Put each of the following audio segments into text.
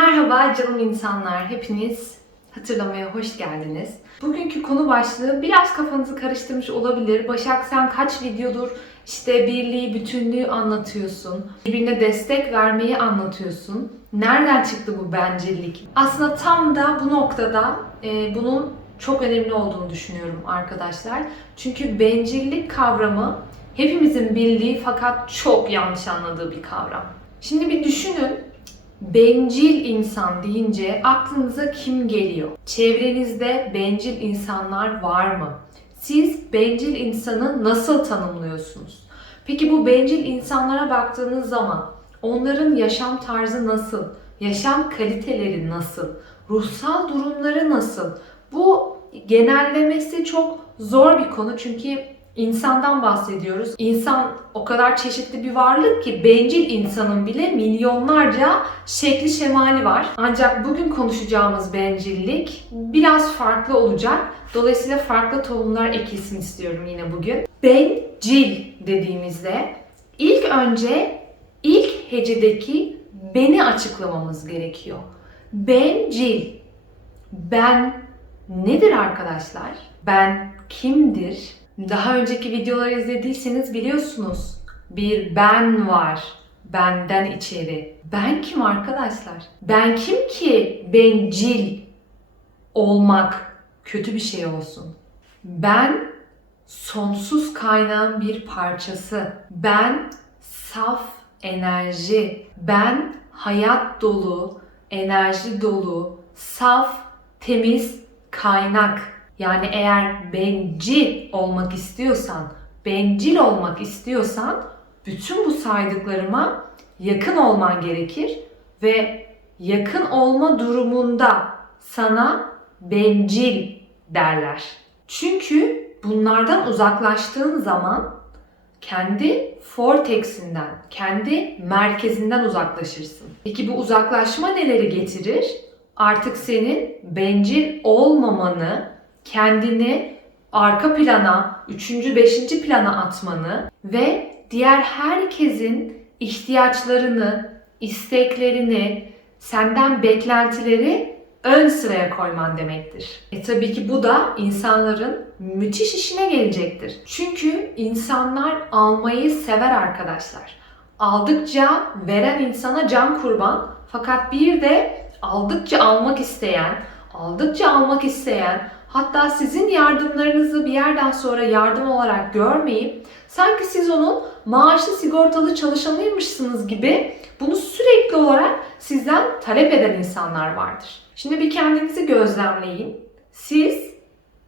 Merhaba canım insanlar, hepiniz hatırlamaya hoş geldiniz. Bugünkü konu başlığı biraz kafanızı karıştırmış olabilir. Başak sen kaç videodur işte birliği, bütünlüğü anlatıyorsun. Birbirine destek vermeyi anlatıyorsun. Nereden çıktı bu bencillik? Aslında tam da bu noktada e, bunun çok önemli olduğunu düşünüyorum arkadaşlar. Çünkü bencillik kavramı hepimizin bildiği fakat çok yanlış anladığı bir kavram. Şimdi bir düşünün bencil insan deyince aklınıza kim geliyor? Çevrenizde bencil insanlar var mı? Siz bencil insanı nasıl tanımlıyorsunuz? Peki bu bencil insanlara baktığınız zaman onların yaşam tarzı nasıl? Yaşam kaliteleri nasıl? Ruhsal durumları nasıl? Bu genellemesi çok zor bir konu çünkü insandan bahsediyoruz. İnsan o kadar çeşitli bir varlık ki bencil insanın bile milyonlarca şekli şemali var. Ancak bugün konuşacağımız bencillik biraz farklı olacak. Dolayısıyla farklı tohumlar ekilsin istiyorum yine bugün. Bencil dediğimizde ilk önce ilk hecedeki beni açıklamamız gerekiyor. Bencil. Ben nedir arkadaşlar? Ben kimdir? Daha önceki videoları izlediyseniz biliyorsunuz. Bir ben var. Benden içeri. Ben kim arkadaşlar? Ben kim ki bencil olmak kötü bir şey olsun? Ben sonsuz kaynağın bir parçası. Ben saf enerji. Ben hayat dolu, enerji dolu, saf, temiz kaynak. Yani eğer bencil olmak istiyorsan, bencil olmak istiyorsan bütün bu saydıklarıma yakın olman gerekir ve yakın olma durumunda sana bencil derler. Çünkü bunlardan uzaklaştığın zaman kendi vortexinden, kendi merkezinden uzaklaşırsın. Peki bu uzaklaşma neleri getirir? Artık senin bencil olmamanı, kendini arka plana, üçüncü, beşinci plana atmanı ve diğer herkesin ihtiyaçlarını, isteklerini, senden beklentileri ön sıraya koyman demektir. E tabii ki bu da insanların müthiş işine gelecektir. Çünkü insanlar almayı sever arkadaşlar. Aldıkça veren insana can kurban fakat bir de aldıkça almak isteyen, aldıkça almak isteyen, hatta sizin yardımlarınızı bir yerden sonra yardım olarak görmeyip sanki siz onun maaşlı sigortalı çalışanıymışsınız gibi bunu sürekli olarak sizden talep eden insanlar vardır. Şimdi bir kendinizi gözlemleyin. Siz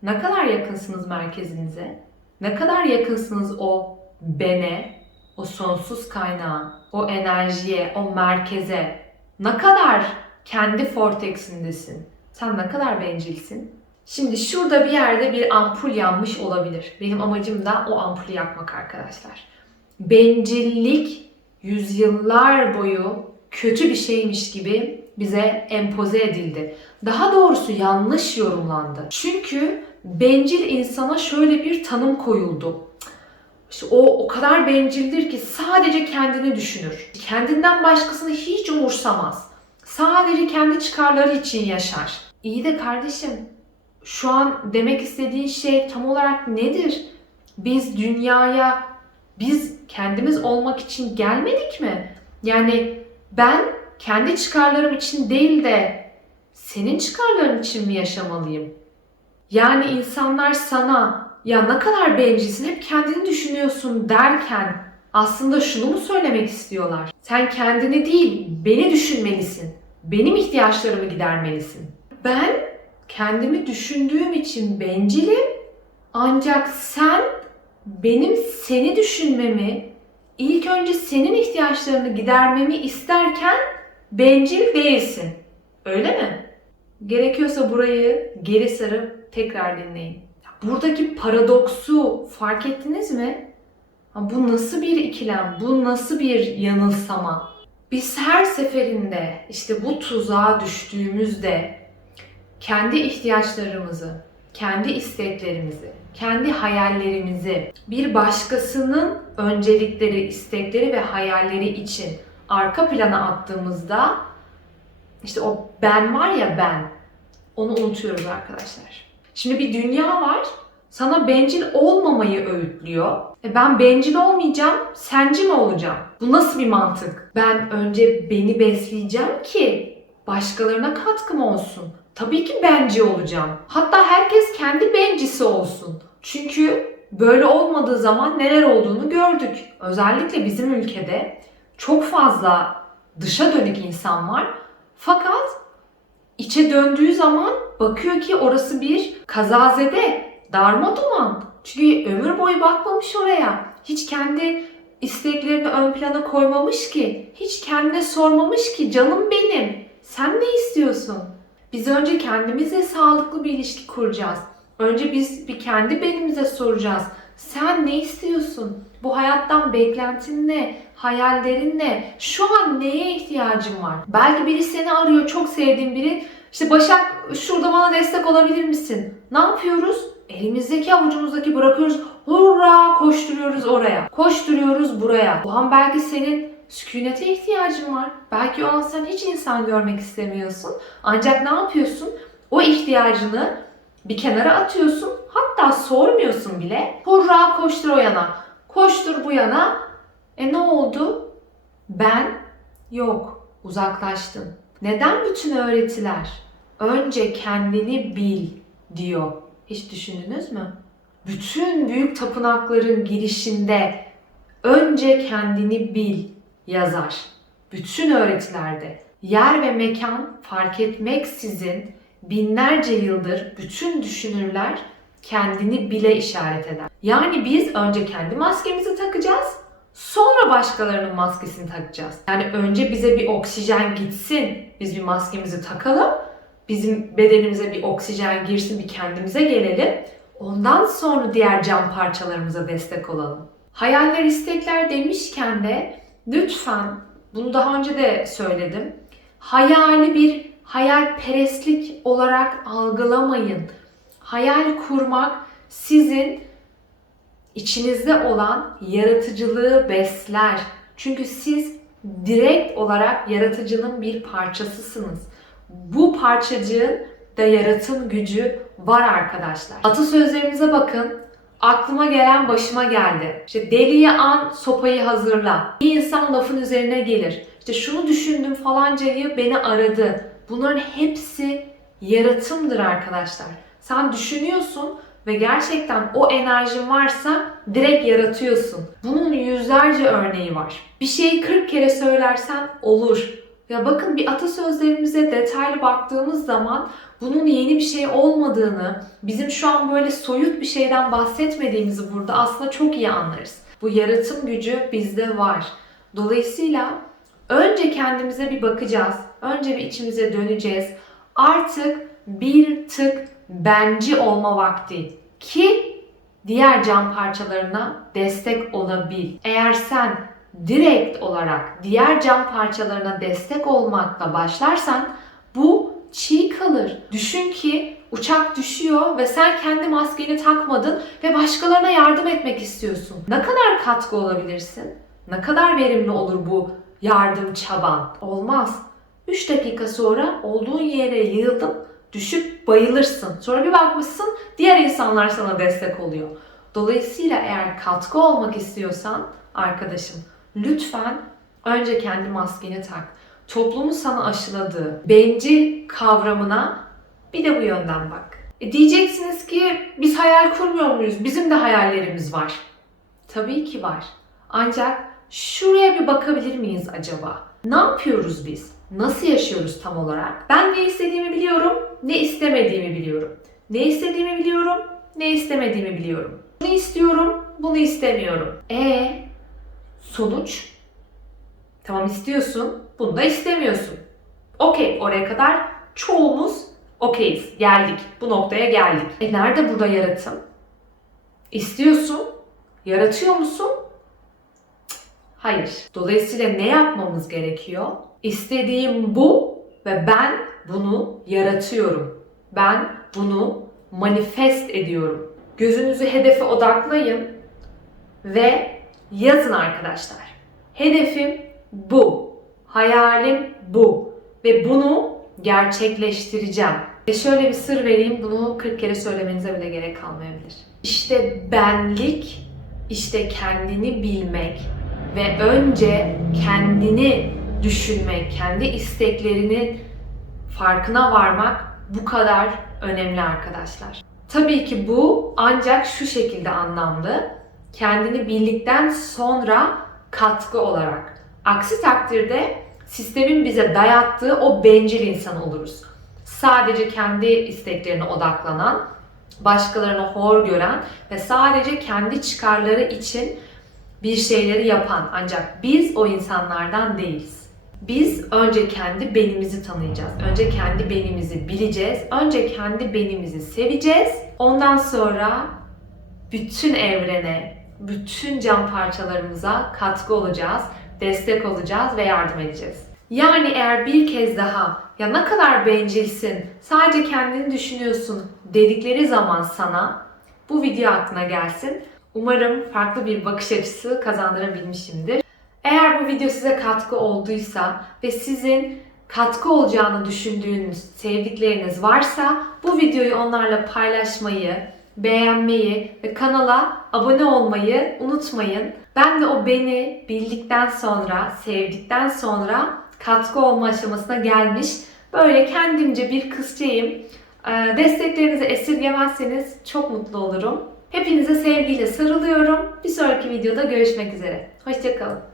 ne kadar yakınsınız merkezinize? Ne kadar yakınsınız o bene, o sonsuz kaynağa, o enerjiye, o merkeze? Ne kadar kendi vortexindesin? Sen ne kadar bencilsin? Şimdi şurada bir yerde bir ampul yanmış olabilir. Benim amacım da o ampulü yakmak arkadaşlar. Bencillik yüzyıllar boyu kötü bir şeymiş gibi bize empoze edildi. Daha doğrusu yanlış yorumlandı. Çünkü bencil insana şöyle bir tanım koyuldu. İşte o o kadar bencildir ki sadece kendini düşünür. Kendinden başkasını hiç umursamaz. Sadece kendi çıkarları için yaşar. İyi de kardeşim, şu an demek istediğin şey tam olarak nedir? Biz dünyaya biz kendimiz olmak için gelmedik mi? Yani ben kendi çıkarlarım için değil de senin çıkarların için mi yaşamalıyım? Yani insanlar sana ya ne kadar bencilsin hep kendini düşünüyorsun derken aslında şunu mu söylemek istiyorlar? Sen kendini değil beni düşünmelisin. Benim ihtiyaçlarımı gidermelisin. Ben kendimi düşündüğüm için bencilim ancak sen benim seni düşünmemi, ilk önce senin ihtiyaçlarını gidermemi isterken bencil değilsin. Öyle mi? Gerekiyorsa burayı geri sarıp tekrar dinleyin. Buradaki paradoksu fark ettiniz mi? Bu nasıl bir ikilem? Bu nasıl bir yanılsama? Biz her seferinde işte bu tuzağa düştüğümüzde kendi ihtiyaçlarımızı, kendi isteklerimizi, kendi hayallerimizi bir başkasının öncelikleri, istekleri ve hayalleri için arka plana attığımızda İşte o ben var ya ben. Onu unutuyoruz arkadaşlar. Şimdi bir dünya var. Sana bencil olmamayı öğütlüyor. E ben bencil olmayacağım, senci mi olacağım? Bu nasıl bir mantık? Ben önce beni besleyeceğim ki başkalarına katkım olsun. Tabii ki benci olacağım. Hatta herkes kendi bencisi olsun. Çünkü böyle olmadığı zaman neler olduğunu gördük. Özellikle bizim ülkede çok fazla dışa dönük insan var. Fakat içe döndüğü zaman bakıyor ki orası bir kazazede, darma duman. Çünkü ömür boyu bakmamış oraya. Hiç kendi isteklerini ön plana koymamış ki. Hiç kendine sormamış ki canım benim. Sen ne istiyorsun? Biz önce kendimizle sağlıklı bir ilişki kuracağız. Önce biz bir kendi benimize soracağız. Sen ne istiyorsun? Bu hayattan beklentin ne? Hayallerin ne? Şu an neye ihtiyacın var? Belki biri seni arıyor, çok sevdiğin biri. İşte Başak şurada bana destek olabilir misin? Ne yapıyoruz? Elimizdeki avucumuzdaki bırakıyoruz. Hurra koşturuyoruz oraya. Koşturuyoruz buraya. O an belki senin sükunete ihtiyacın var. Belki o an sen hiç insan görmek istemiyorsun. Ancak ne yapıyorsun? O ihtiyacını bir kenara atıyorsun. Hatta sormuyorsun bile. Hurra koştur o yana. Koştur bu yana. E ne oldu? Ben yok. Uzaklaştım. Neden bütün öğretiler önce kendini bil diyor. Hiç düşündünüz mü? Bütün büyük tapınakların girişinde önce kendini bil yazar. Bütün öğretilerde yer ve mekan fark etmeksizin binlerce yıldır bütün düşünürler kendini bile işaret eder. Yani biz önce kendi maskemizi takacağız, sonra başkalarının maskesini takacağız. Yani önce bize bir oksijen gitsin, biz bir maskemizi takalım, bizim bedenimize bir oksijen girsin, bir kendimize gelelim. Ondan sonra diğer cam parçalarımıza destek olalım. Hayaller, istekler demişken de lütfen bunu daha önce de söyledim. Hayali bir hayalperestlik olarak algılamayın. Hayal kurmak sizin içinizde olan yaratıcılığı besler. Çünkü siz direkt olarak yaratıcının bir parçasısınız. Bu parçacığın da yaratım gücü var arkadaşlar. Atasözlerimize bakın. Aklıma gelen başıma geldi. İşte deliye an sopayı hazırla. Bir insan lafın üzerine gelir. İşte şunu düşündüm falancayı beni aradı. Bunların hepsi yaratımdır arkadaşlar. Sen düşünüyorsun ve gerçekten o enerjin varsa direkt yaratıyorsun. Bunun yüzlerce örneği var. Bir şeyi 40 kere söylersen olur. Ya bakın bir atasözlerimize detaylı baktığımız zaman bunun yeni bir şey olmadığını, bizim şu an böyle soyut bir şeyden bahsetmediğimizi burada aslında çok iyi anlarız. Bu yaratım gücü bizde var. Dolayısıyla önce kendimize bir bakacağız. Önce bir içimize döneceğiz. Artık bir tık benci olma vakti ki diğer cam parçalarına destek olabil. Eğer sen direkt olarak diğer cam parçalarına destek olmakla başlarsan bu çiğ kalır. Düşün ki uçak düşüyor ve sen kendi maskeni takmadın ve başkalarına yardım etmek istiyorsun. Ne kadar katkı olabilirsin? Ne kadar verimli olur bu yardım çaban? Olmaz. 3 dakika sonra olduğun yere yığılıp düşüp bayılırsın. Sonra bir bakmışsın diğer insanlar sana destek oluyor. Dolayısıyla eğer katkı olmak istiyorsan arkadaşım lütfen önce kendi maskeni tak. Toplumun sana aşıladığı bencil kavramına bir de bu yönden bak. E diyeceksiniz ki biz hayal kurmuyor muyuz? Bizim de hayallerimiz var. Tabii ki var. Ancak şuraya bir bakabilir miyiz acaba? Ne yapıyoruz biz? Nasıl yaşıyoruz tam olarak? Ben ne istediğimi biliyorum, ne istemediğimi biliyorum. Ne istediğimi biliyorum, ne istemediğimi biliyorum. Bunu istiyorum, bunu istemiyorum. E sonuç? Tamam istiyorsun, bunu da istemiyorsun. Okey, oraya kadar çoğumuz okeyiz. Geldik, bu noktaya geldik. E nerede burada yaratım? İstiyorsun, yaratıyor musun? Hayır. Dolayısıyla ne yapmamız gerekiyor? İstediğim bu ve ben bunu yaratıyorum. Ben bunu manifest ediyorum. Gözünüzü hedefe odaklayın ve yazın arkadaşlar. Hedefim bu. Hayalim bu. Ve bunu gerçekleştireceğim. Ve şöyle bir sır vereyim, bunu 40 kere söylemenize bile gerek kalmayabilir. İşte benlik, işte kendini bilmek ve önce kendini düşünmek, kendi isteklerinin farkına varmak bu kadar önemli arkadaşlar. Tabii ki bu ancak şu şekilde anlamlı. Kendini bildikten sonra katkı olarak. Aksi takdirde sistemin bize dayattığı o bencil insan oluruz. Sadece kendi isteklerine odaklanan, başkalarını hor gören ve sadece kendi çıkarları için bir şeyleri yapan ancak biz o insanlardan değiliz. Biz önce kendi benimizi tanıyacağız. Önce kendi benimizi bileceğiz. Önce kendi benimizi seveceğiz. Ondan sonra bütün evrene, bütün can parçalarımıza katkı olacağız, destek olacağız ve yardım edeceğiz. Yani eğer bir kez daha ya ne kadar bencilsin, sadece kendini düşünüyorsun dedikleri zaman sana bu video aklına gelsin. Umarım farklı bir bakış açısı kazandırabilmişimdir. Eğer bu video size katkı olduysa ve sizin katkı olacağını düşündüğünüz sevdikleriniz varsa bu videoyu onlarla paylaşmayı, beğenmeyi ve kanala abone olmayı unutmayın. Ben de o beni bildikten sonra, sevdikten sonra katkı olma aşamasına gelmiş böyle kendimce bir kızcayım. Ee, Desteklerinizi esirgemezseniz çok mutlu olurum. Hepinize sevgiyle sarılıyorum. Bir sonraki videoda görüşmek üzere. Hoşçakalın.